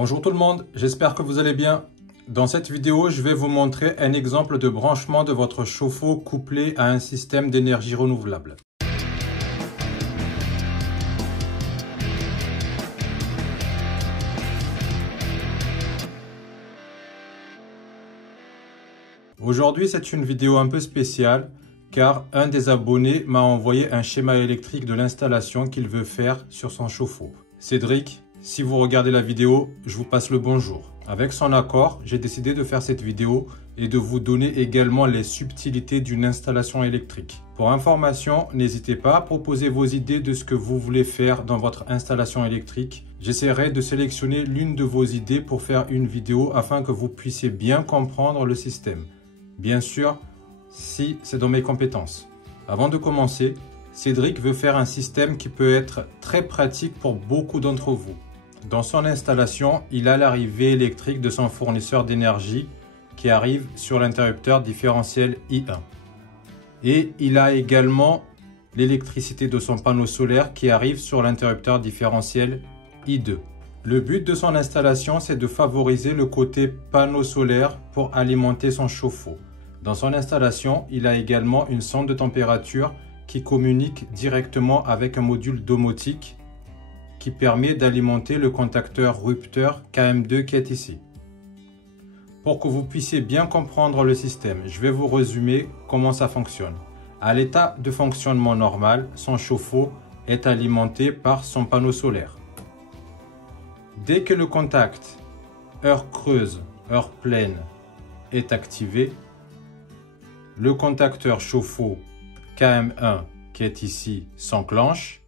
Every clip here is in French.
Bonjour tout le monde, j'espère que vous allez bien. Dans cette vidéo, je vais vous montrer un exemple de branchement de votre chauffe-eau couplé à un système d'énergie renouvelable. Aujourd'hui, c'est une vidéo un peu spéciale car un des abonnés m'a envoyé un schéma électrique de l'installation qu'il veut faire sur son chauffe-eau. Cédric, si vous regardez la vidéo, je vous passe le bonjour. Avec son accord, j'ai décidé de faire cette vidéo et de vous donner également les subtilités d'une installation électrique. Pour information, n'hésitez pas à proposer vos idées de ce que vous voulez faire dans votre installation électrique. J'essaierai de sélectionner l'une de vos idées pour faire une vidéo afin que vous puissiez bien comprendre le système. Bien sûr, si c'est dans mes compétences. Avant de commencer, Cédric veut faire un système qui peut être très pratique pour beaucoup d'entre vous. Dans son installation, il a l'arrivée électrique de son fournisseur d'énergie qui arrive sur l'interrupteur différentiel I1. Et il a également l'électricité de son panneau solaire qui arrive sur l'interrupteur différentiel I2. Le but de son installation, c'est de favoriser le côté panneau solaire pour alimenter son chauffe-eau. Dans son installation, il a également une sonde de température qui communique directement avec un module domotique qui permet d'alimenter le contacteur rupteur KM2 qui est ici. Pour que vous puissiez bien comprendre le système, je vais vous résumer comment ça fonctionne. À l'état de fonctionnement normal, son chauffe-eau est alimenté par son panneau solaire. Dès que le contact heure creuse, heure pleine est activé, le contacteur chauffe-eau KM1 qui est ici s'enclenche.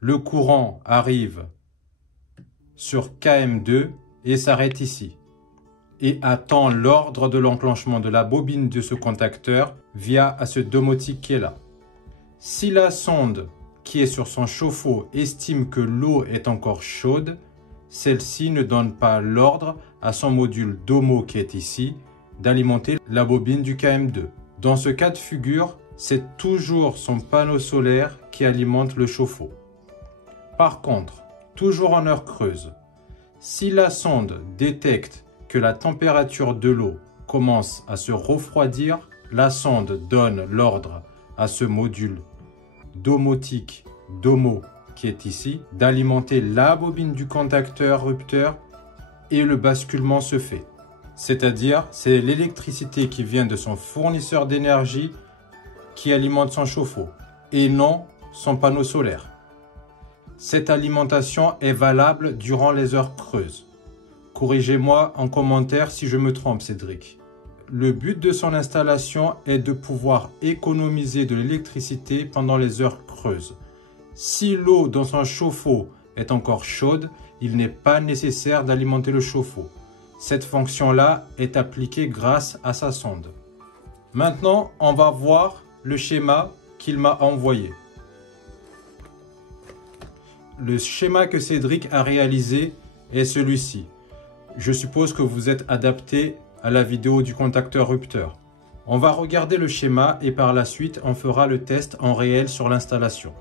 Le courant arrive sur KM2 et s'arrête ici et attend l'ordre de l'enclenchement de la bobine de ce contacteur via ce domotique qui est là. Si la sonde qui est sur son chauffe-eau estime que l'eau est encore chaude, celle-ci ne donne pas l'ordre à son module domo qui est ici d'alimenter la bobine du KM2. Dans ce cas de figure, c'est toujours son panneau solaire qui alimente le chauffe-eau. Par contre, toujours en heure creuse, si la sonde détecte que la température de l'eau commence à se refroidir, la sonde donne l'ordre à ce module domotique domo qui est ici d'alimenter la bobine du contacteur rupteur et le basculement se fait. C'est-à-dire, c'est l'électricité qui vient de son fournisseur d'énergie qui alimente son chauffe-eau et non son panneau solaire. Cette alimentation est valable durant les heures creuses. Corrigez-moi en commentaire si je me trompe, Cédric. Le but de son installation est de pouvoir économiser de l'électricité pendant les heures creuses. Si l'eau dans son chauffe-eau est encore chaude, il n'est pas nécessaire d'alimenter le chauffe-eau. Cette fonction-là est appliquée grâce à sa sonde. Maintenant, on va voir le schéma qu'il m'a envoyé. Le schéma que Cédric a réalisé est celui-ci. Je suppose que vous êtes adapté à la vidéo du contacteur rupteur. On va regarder le schéma et par la suite, on fera le test en réel sur l'installation.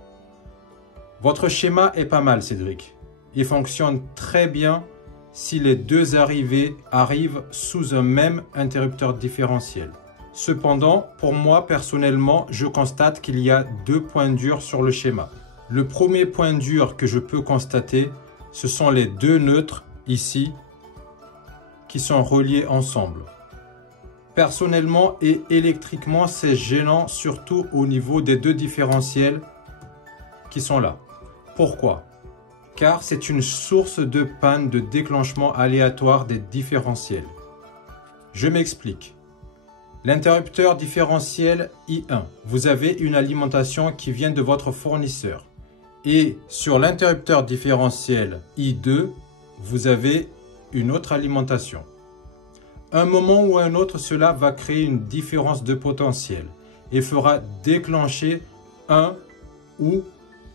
Votre schéma est pas mal, Cédric. Il fonctionne très bien si les deux arrivées arrivent sous un même interrupteur différentiel. Cependant, pour moi personnellement, je constate qu'il y a deux points durs sur le schéma. Le premier point dur que je peux constater, ce sont les deux neutres ici qui sont reliés ensemble. Personnellement et électriquement, c'est gênant surtout au niveau des deux différentiels qui sont là. Pourquoi? Car c'est une source de panne de déclenchement aléatoire des différentiels. Je m'explique. L'interrupteur différentiel I1, vous avez une alimentation qui vient de votre fournisseur. Et sur l'interrupteur différentiel I2, vous avez une autre alimentation. Un moment ou un autre, cela va créer une différence de potentiel et fera déclencher un ou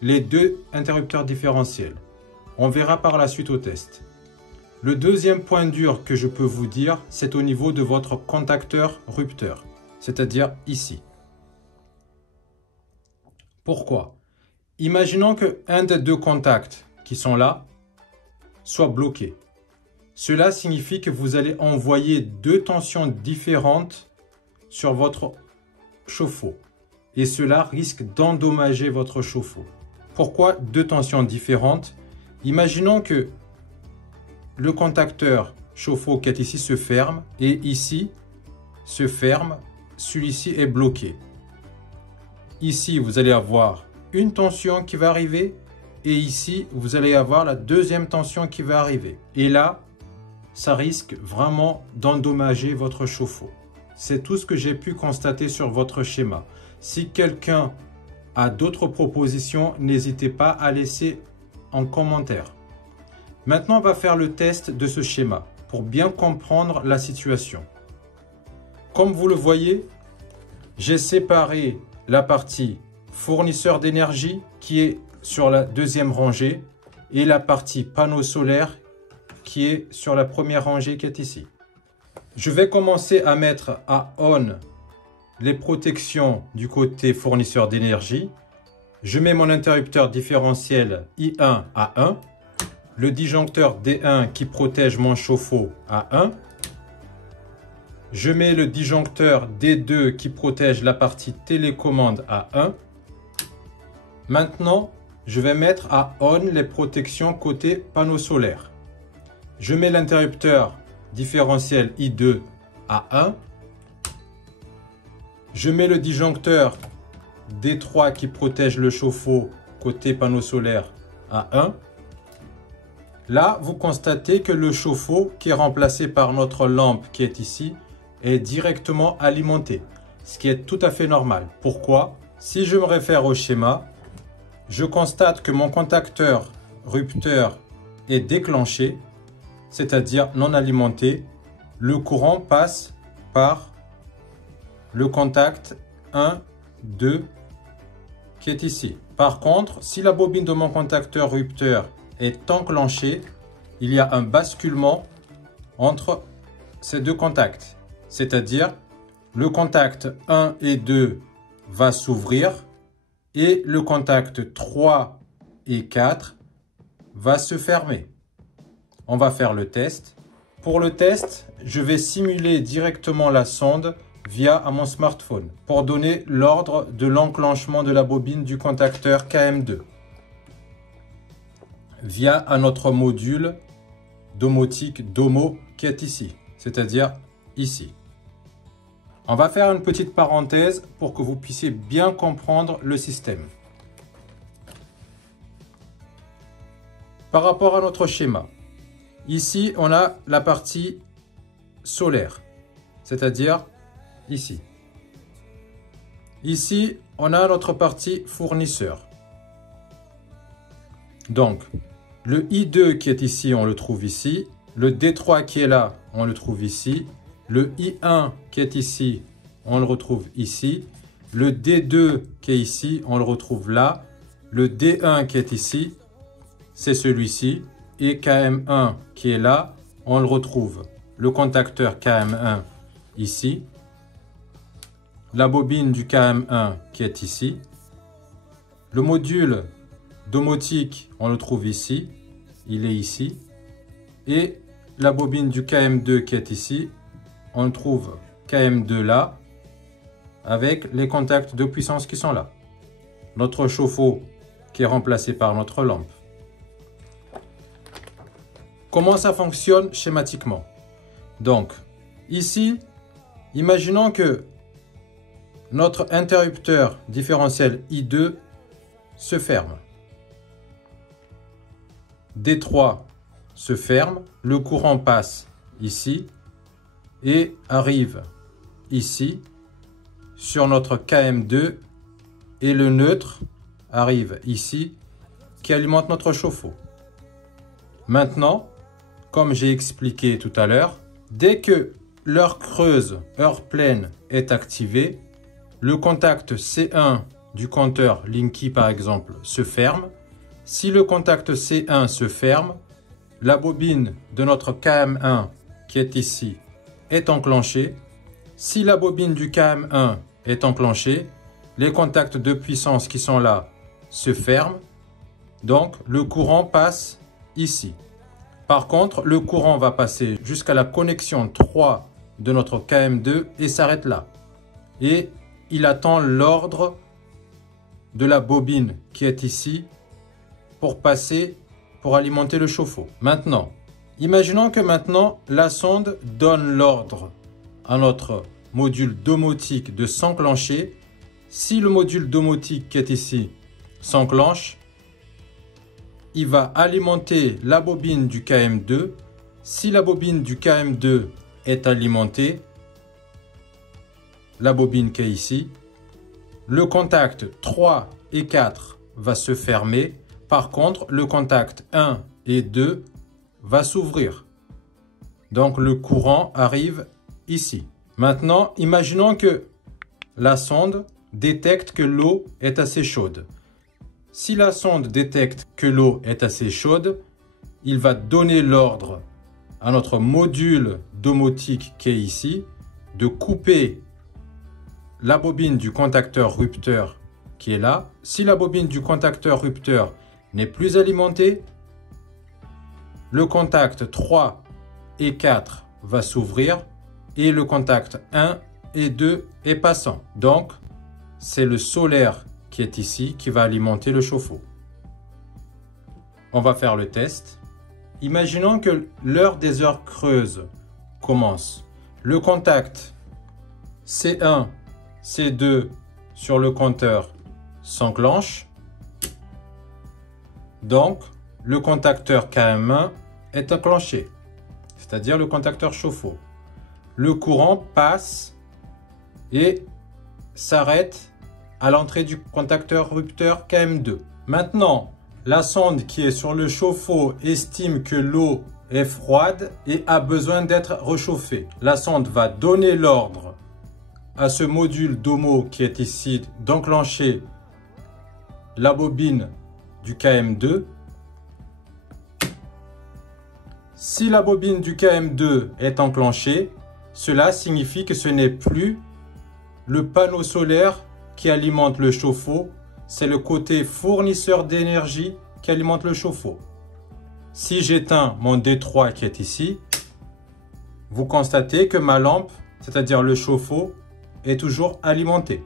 les deux interrupteurs différentiels. On verra par la suite au test. Le deuxième point dur que je peux vous dire, c'est au niveau de votre contacteur rupteur, c'est-à-dire ici. Pourquoi? Imaginons qu'un des deux contacts qui sont là soit bloqué. Cela signifie que vous allez envoyer deux tensions différentes sur votre chauffe-eau. Et cela risque d'endommager votre chauffe-eau. Pourquoi deux tensions différentes? Imaginons que le contacteur chauffe-eau qui est ici se ferme et ici se ferme, celui-ci est bloqué. Ici, vous allez avoir une tension qui va arriver et ici, vous allez avoir la deuxième tension qui va arriver. Et là, ça risque vraiment d'endommager votre chauffe-eau. C'est tout ce que j'ai pu constater sur votre schéma. Si quelqu'un a d'autres propositions, n'hésitez pas à laisser en commentaire. Maintenant, on va faire le test de ce schéma pour bien comprendre la situation. Comme vous le voyez, j'ai séparé la partie fournisseur d'énergie qui est sur la deuxième rangée et la partie panneau solaire qui est sur la première rangée qui est ici. Je vais commencer à mettre à on les protections du côté fournisseur d'énergie. Je mets mon interrupteur différentiel I1 à 1, le disjoncteur D1 qui protège mon chauffe-eau à 1. Je mets le disjoncteur D2 qui protège la partie télécommande à 1. Maintenant, je vais mettre à on les protections côté panneau solaire. Je mets l'interrupteur différentiel I2 à 1. Je mets le disjoncteur D3 qui protège le chauffe-eau côté panneau solaire à 1. Là, vous constatez que le chauffe-eau qui est remplacé par notre lampe qui est ici est directement alimenté, ce qui est tout à fait normal. Pourquoi? Si je me réfère au schéma, je constate que mon contacteur rupteur est déclenché, c'est-à-dire non alimenté. Le courant passe par le contact 1, 2 qui est ici. Par contre, si la bobine de mon contacteur rupteur est enclenchée, il y a un basculement entre ces deux contacts. C'est-à-dire, le contact 1 et 2 va s'ouvrir et le contact 3 et 4 va se fermer. On va faire le test. Pour le test, je vais simuler directement la sonde via mon smartphone pour donner l'ordre de l'enclenchement de la bobine du contacteur KM2 via notre module domotique Domo qui est ici, c'est-à-dire ici. On va faire une petite parenthèse pour que vous puissiez bien comprendre le système. Par rapport à notre schéma, ici on a la partie solaire, c'est-à-dire ici. Ici, on a notre partie fournisseur. Donc, le I2 qui est ici, on le trouve ici. Le D3 qui est là, on le trouve ici. Le I1 qui est ici, on le retrouve ici. Le D2 qui est ici, on le retrouve là. Le D1 qui est ici, c'est celui-ci. Et KM1 qui est là, on le retrouve. Le contacteur KM1 ici. La bobine du KM1 qui est ici. Le module domotique, on le trouve ici. Il est ici. Et la bobine du KM2 qui est ici. On trouve KM2 là. Avec les contacts de puissance qui sont là. Notre chauffe-eau qui est remplacé par notre lampe. Comment ça fonctionne schématiquement? Donc, ici, imaginons que notre interrupteur différentiel I2 se ferme. D3 se ferme, le courant passe ici et arrive ici sur notre KM2 et le neutre arrive ici qui alimente notre chauffe-eau. Maintenant, comme j'ai expliqué tout à l'heure, dès que l'heure creuse, heure pleine est activée, le contact C1 du compteur Linky par exemple se ferme. Si le contact C1 se ferme, la bobine de notre KM1 qui est ici est enclenchée. Si la bobine du KM1 est enclenchée, les contacts de puissance qui sont là se ferment. Donc le courant passe ici. Par contre, le courant va passer jusqu'à la connexion 3 de notre KM2 et s'arrête là. Et il attend l'ordre de la bobine qui est ici pour alimenter le chauffe-eau. Maintenant, imaginons que maintenant la sonde donne l'ordre à notre module domotique de s'enclencher. Si le module domotique qui est ici s'enclenche, il va alimenter la bobine du KM2. Si la bobine du KM2 est alimentée, la bobine qui est ici, le contact 3 et 4 va se fermer. Par contre, le contact 1 et 2 va s'ouvrir. Donc le courant arrive ici. Maintenant, imaginons que la sonde détecte que l'eau est assez chaude. Si la sonde détecte que l'eau est assez chaude, il va donner l'ordre à notre module domotique qui est ici de couper la bobine du contacteur rupteur qui est là. Si la bobine du contacteur rupteur n'est plus alimentée, le contact 3 et 4 va s'ouvrir et le contact 1 et 2 est passant. Donc, c'est le solaire qui est ici qui va alimenter le chauffe-eau. On va faire le test. Imaginons que l'heure des heures creuses commence. Le contact C1, C2 sur le compteur s'enclenche. Donc, le contacteur KM1 est enclenché, c'est-à-dire le contacteur chauffe-eau. Le courant passe et s'arrête à l'entrée du contacteur rupteur KM2. Maintenant, la sonde qui est sur le chauffe-eau estime que l'eau est froide et a besoin d'être réchauffée. La sonde va donner l'ordre à ce module domo qui est ici d'enclencher la bobine du KM2. Si la bobine du KM2 est enclenchée, cela signifie que ce n'est plus le panneau solaire qui alimente le chauffe-eau, c'est le côté fournisseur d'énergie qui alimente le chauffe-eau. Si j'éteins mon D3 qui est ici, vous constatez que ma lampe, c'est-à-dire le chauffe-eau, est toujours alimentée.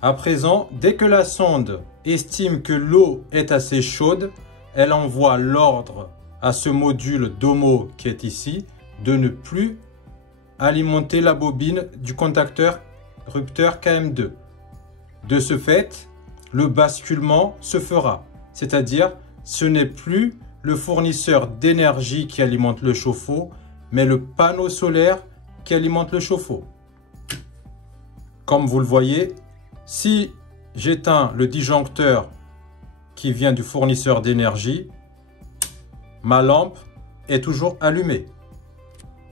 À présent, dès que la sonde estime que l'eau est assez chaude, elle envoie l'ordre à ce module domo qui est ici de ne plus alimenter la bobine du contacteur rupteur KM2. De ce fait, le basculement se fera, c'est-à-dire ce n'est plus le fournisseur d'énergie qui alimente le chauffe-eau, mais le panneau solaire qui alimente le chauffe-eau. Comme vous le voyez, si j'éteins le disjoncteur qui vient du fournisseur d'énergie, ma lampe est toujours allumée.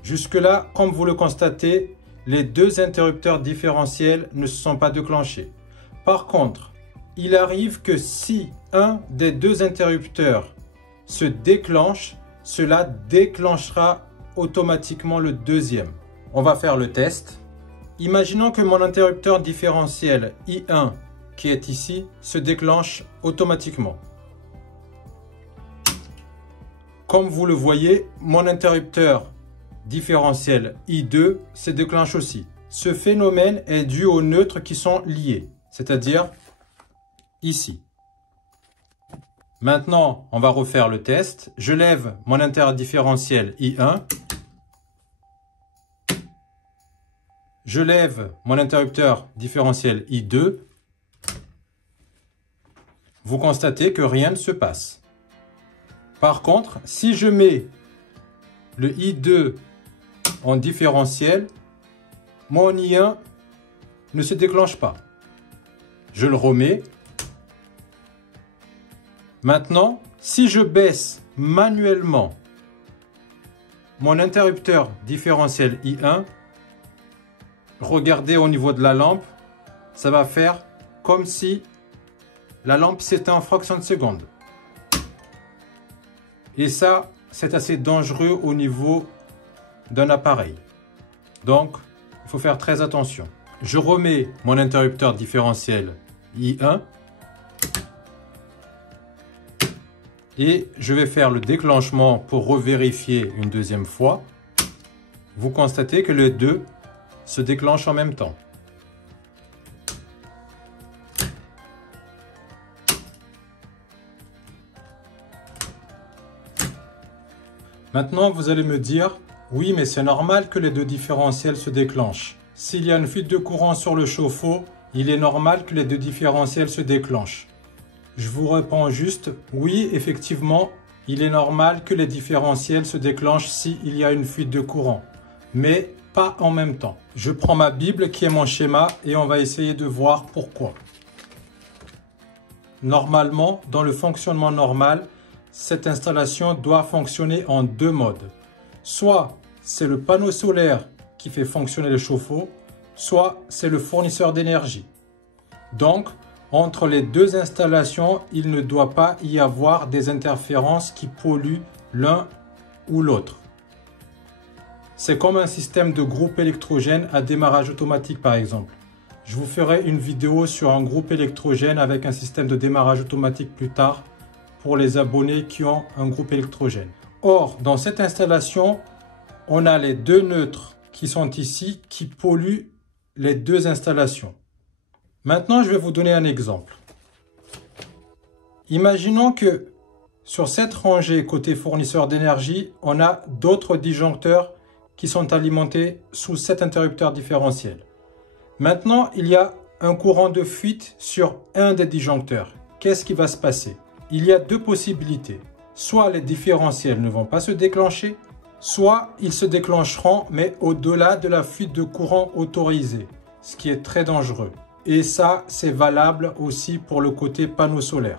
Jusque-là, comme vous le constatez, les deux interrupteurs différentiels ne se sont pas déclenchés. Par contre, il arrive que si un des deux interrupteurs se déclenche, cela déclenchera automatiquement le deuxième. On va faire le test. Imaginons que mon interrupteur différentiel I1 qui est ici se déclenche automatiquement. Comme vous le voyez, mon interrupteur différentiel I2 se déclenche aussi. Ce phénomène est dû aux neutres qui sont liés, c'est-à-dire ici. Maintenant, on va refaire le test. Je lève mon interdifférentiel I1. Je lève mon interrupteur différentiel I2. Vous constatez que rien ne se passe. Par contre, si je mets le I2 en différentiel, mon I1 ne se déclenche pas. Je le remets. Maintenant, si je baisse manuellement mon interrupteur différentiel I1, regardez au niveau de la lampe, ça va faire comme si la lampe s'éteint en fraction de seconde. Et ça, c'est assez dangereux au niveau d'un appareil. Donc, il faut faire très attention. Je remets mon interrupteur différentiel I1. Et je vais faire le déclenchement pour revérifier une deuxième fois. Vous constatez que les deux se déclenchent en même temps. Maintenant, vous allez me dire, oui, mais c'est normal que les deux différentiels se déclenchent. S'il y a une fuite de courant sur le chauffe-eau, il est normal que les deux différentiels se déclenchent. Je vous réponds juste, oui, effectivement, il est normal que les différentiels se déclenchent s'il y a une fuite de courant, mais pas en même temps. Je prends ma Bible qui est mon schéma et on va essayer de voir pourquoi. Normalement, dans le fonctionnement normal, cette installation doit fonctionner en deux modes. Soit c'est le panneau solaire qui fait fonctionner le chauffe-eau, soit c'est le fournisseur d'énergie. Donc, entre les deux installations, il ne doit pas y avoir des interférences qui polluent l'un ou l'autre. C'est comme un système de groupe électrogène à démarrage automatique par exemple. Je vous ferai une vidéo sur un groupe électrogène avec un système de démarrage automatique plus tard pour les abonnés qui ont un groupe électrogène. Or, dans cette installation, on a les deux neutres qui sont ici qui polluent les deux installations. Maintenant, je vais vous donner un exemple. Imaginons que sur cette rangée côté fournisseur d'énergie, on a d'autres disjoncteurs qui sont alimentés sous cet interrupteur différentiel. Maintenant, il y a un courant de fuite sur un des disjoncteurs. Qu'est-ce qui va se passer? Il y a deux possibilités. Soit les différentiels ne vont pas se déclencher, soit ils se déclencheront mais au-delà de la fuite de courant autorisée, ce qui est très dangereux. Et ça, c'est valable aussi pour le côté panneau solaire.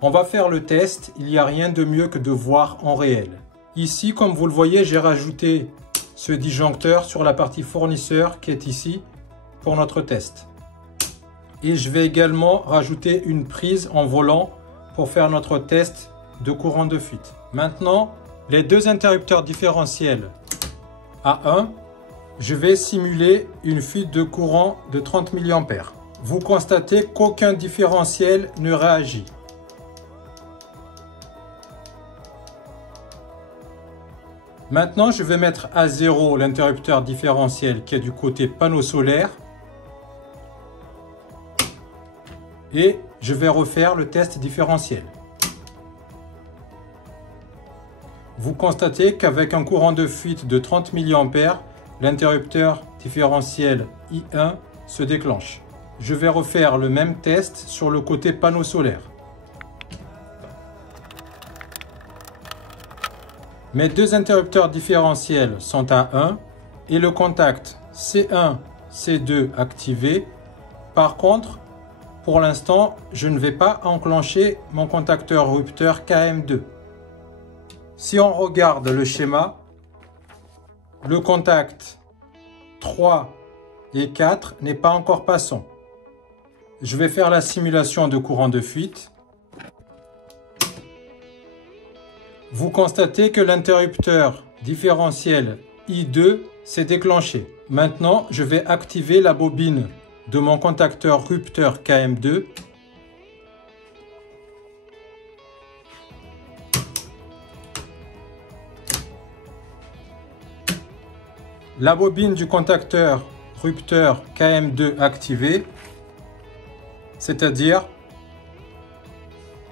On va faire le test, il n'y a rien de mieux que de voir en réel. Ici, comme vous le voyez, j'ai rajouté ce disjoncteur sur la partie fournisseur qui est ici pour notre test. Et je vais également rajouter une prise en volant pour faire notre test de courant de fuite. Maintenant, les deux interrupteurs différentiels A1, je vais simuler une fuite de courant de 30 mA. Vous constatez qu'aucun différentiel ne réagit. Maintenant, je vais mettre à 0 l'interrupteur différentiel qui est du côté panneau solaire. Et je vais refaire le test différentiel. Vous constatez qu'avec un courant de fuite de 30 mA, l'interrupteur différentiel I1 se déclenche. Je vais refaire le même test sur le côté panneau solaire. Mes deux interrupteurs différentiels sont à 1 et le contact C1, C2 activé. Par contre, pour l'instant, je ne vais pas enclencher mon contacteur rupteur KM2. Si on regarde le schéma, le contact 3 et 4 n'est pas encore passant. Je vais faire la simulation de courant de fuite. Vous constatez que l'interrupteur différentiel I2 s'est déclenché. Maintenant, je vais activer la bobine de mon contacteur rupteur KM2. La bobine du contacteur rupteur KM2 activée, c'est-à-dire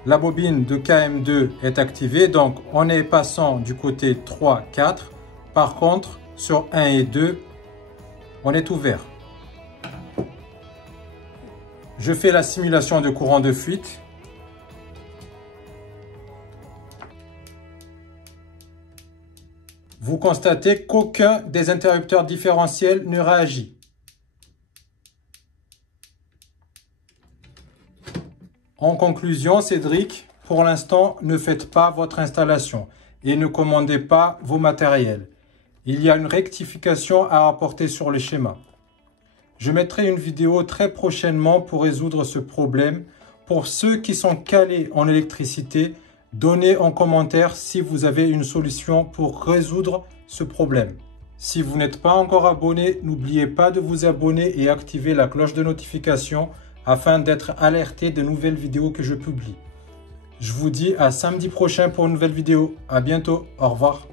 la bobine de KM2 est activée, donc on est passant du côté 3, 4. Par contre, sur 1 et 2, on est ouvert. Je fais la simulation de courant de fuite. Vous constatez qu'aucun des interrupteurs différentiels ne réagit. En conclusion, Cédric, pour l'instant, ne faites pas votre installation et ne commandez pas vos matériels. Il y a une rectification à apporter sur le schéma. Je mettrai une vidéo très prochainement pour résoudre ce problème. Pour ceux qui sont calés en électricité, donnez en commentaire si vous avez une solution pour résoudre ce problème. Si vous n'êtes pas encore abonné, n'oubliez pas de vous abonner et activer la cloche de notification afin d'être alerté de nouvelles vidéos que je publie. Je vous dis à samedi prochain pour une nouvelle vidéo. À bientôt. Au revoir.